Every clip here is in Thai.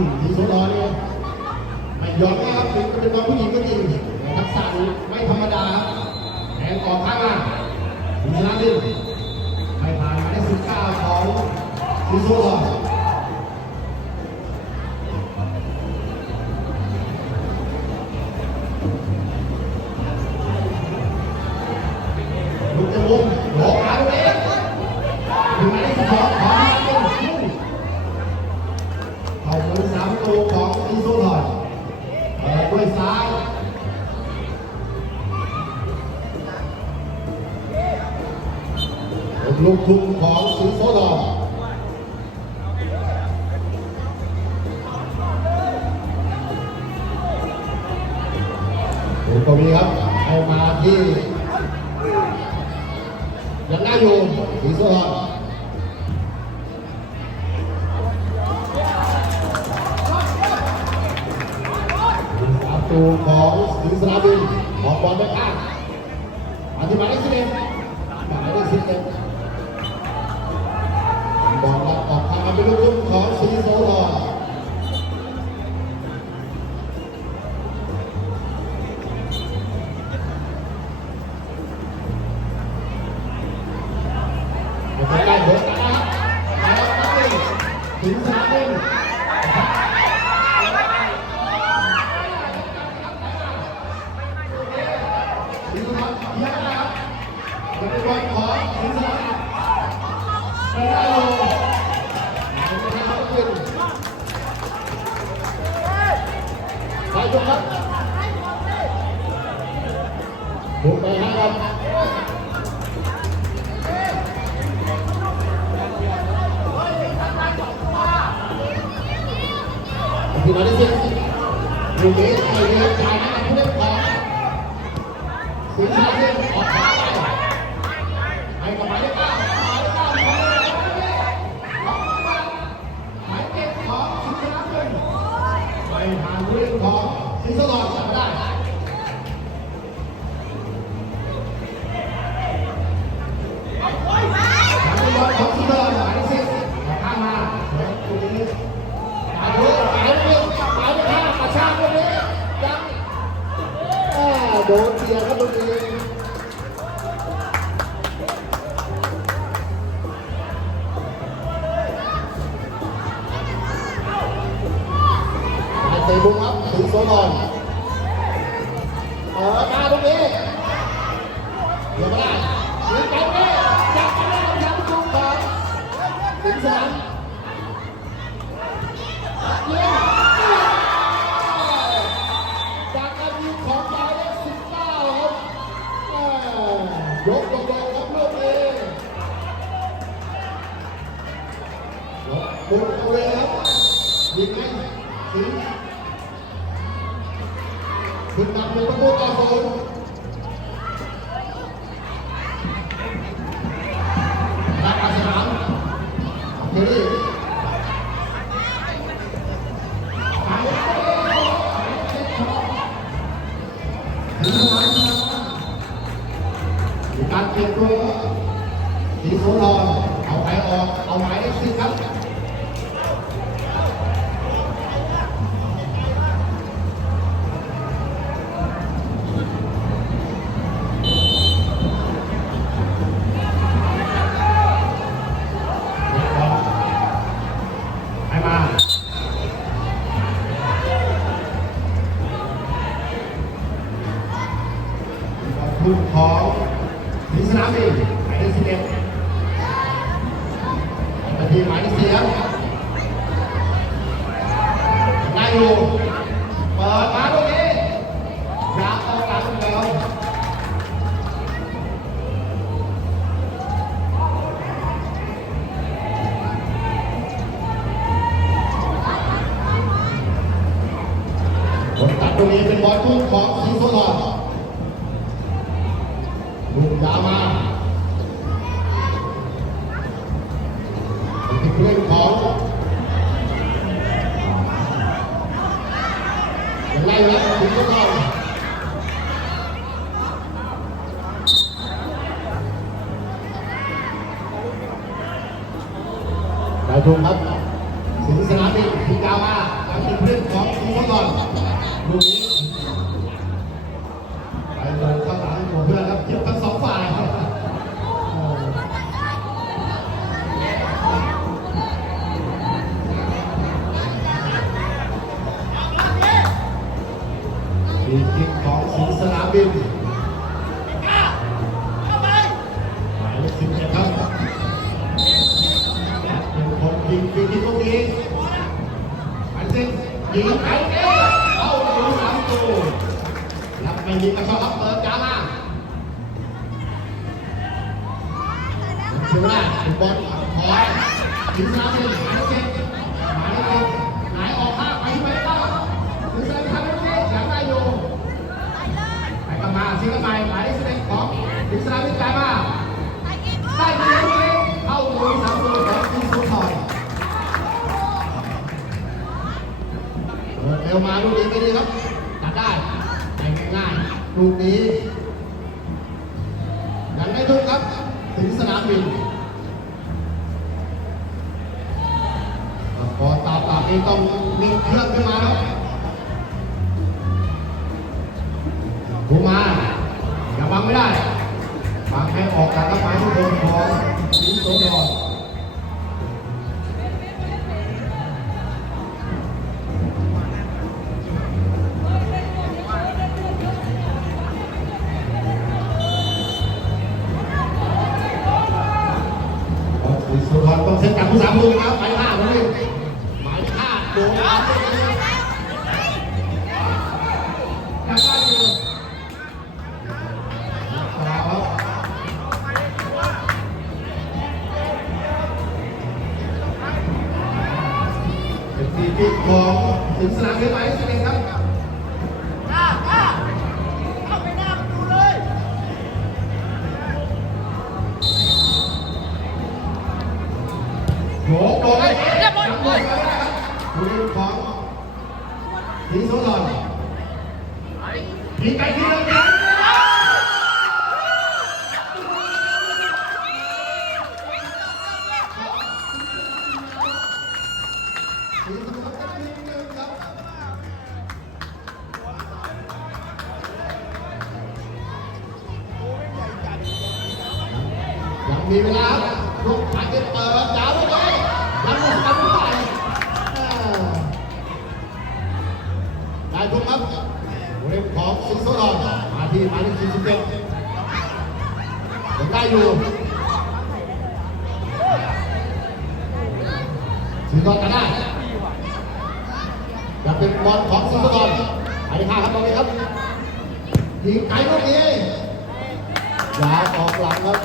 สิบอืมทีโซลอเนี่ยไม่ยอมนะครับถึงจะเป็นน้องผู้หญิงก็จริงแต่ทักษะนี้ไม่ธรรมดาครับแทงออกข้างล่าถึงสนามบินไม่ผ่านหมายเลขสิบเก้าของทีโซลอ ลูกทุ่งของสีโซลอยลูกก็มีครับให้มาที่ยังได้อยู่สีสว่างประตูของสิงสนามบินออกบอลไปข้างมาที่หมายเลขสิเอ็ด ออกทางม ไปยกครับบุกไปห้าครับที่มาได้สิลูกนี้ไอ้เรื่องการนะครับผู้เล่นขอ ไปให้กับหมายเรื่องของสินะเล่นไปหาผู้เล่นของสิงสลอดจับไม่ได้ ครั การเปลี่ยนตัวทีโซลอนเอาไปออก เอาหมายเลขสิบครับให้มาลูกของนิ สี่หมายเลขสิบเอ็ดนาทีหมายเลขสี่ครับนายอยู่เปิดมาตรงนี้ยาต้องหลังแล้วตัดตรงนี้เป็นบอลทุ่งของสีโซลอ Vamos dar uma ดาวทุ่งครับสิงสนามบินที่ยาวมาแล้วเป็นผู้เล่นของสิงห์โสธรลูกนี้ไปเลยข้างหลังของเพื่อนครับเก็บทั้งสองฝ่ายครับมีคิกของสิงสนามบิน ลูกนี้ยังไม่ทุกครับ ถึงสนามบินพอตาปากนี้ต้องมีเครื่องขึ้นมาครับดูมาอย่าบังไม่ได้บังให้ออกจากกระป๋าทุกคน สิงโตดอนต้องเซ็ตกับผู้สามมือนะครับหมายห้าเลยหมายห้าโดน มีเวลาลูกผ่านเปิดยาวไปเลยยังไม่ทำได้ได้ทุกครับผู้เล่นของสิงห์โสธรมาที่มายเลข47ยังได้อยู่สิงโสธรจะได้ยังเป็นบอลของสิงห์โสธรหมายเลข5ครับตรงนี้ครับยิงไกลลูกนี้ยาวออกหลังครับ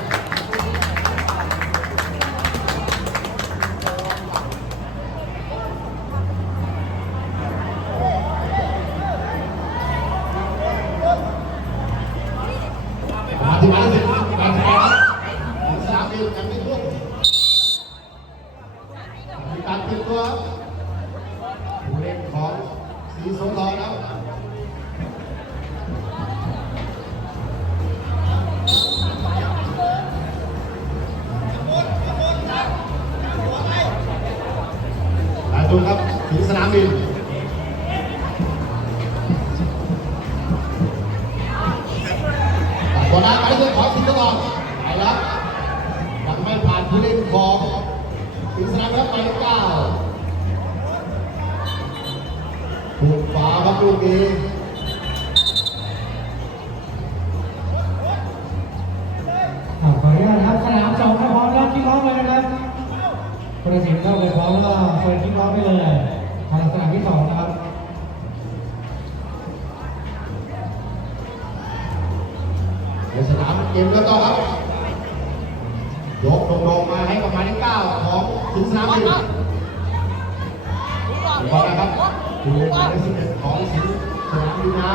สิงสนามแล้วไปเก้าถูกฝาครับลูกนี้อ่าขออนุญาตครับสนามสองพร้อมแล้วคิกออฟเลยนะครับผู้ตัดสินเข้าไปพร้อมแล้วก็เปิดคิกออฟไปเลยทางสนามที่สองนะครับในสนามเกมแล้วก็ครับยกลงๆมาให้กั ถึงสนามบินขอนะครับคุณเล่นหมายเลสิบเอ็ดของสิงสนามบินนะ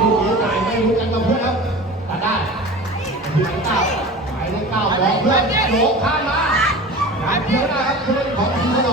ลูกเลี้ยงไก่ไม่รู้จักกับเพื่อนครับตัดได้หมายเลขเก้าหมายเลขเก้าบอกเพื่อนโยกข้ามมาหมายเพื่อนนะครับเพื่อนของสิง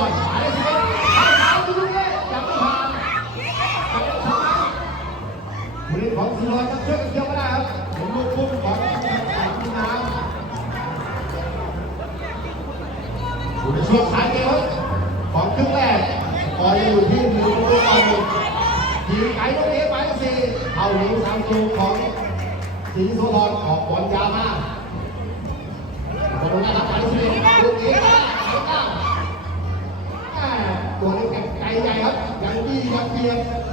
Obrigado,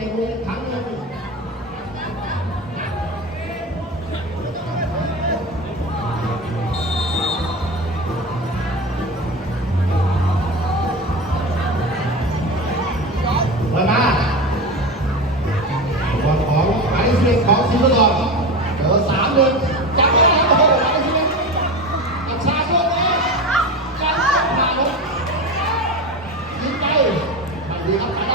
แต่วงถังมาหาของายเลขของสิงห์อนเจอสามหนึ่งจับได้แล้อาชาโลกเลยยันผ่านลงดีครั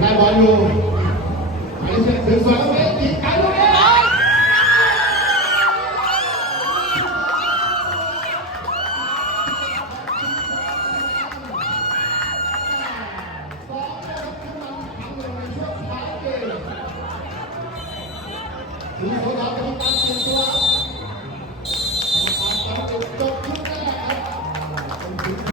là bao nhiêu anh sẽ hướng dẫn với những cái đó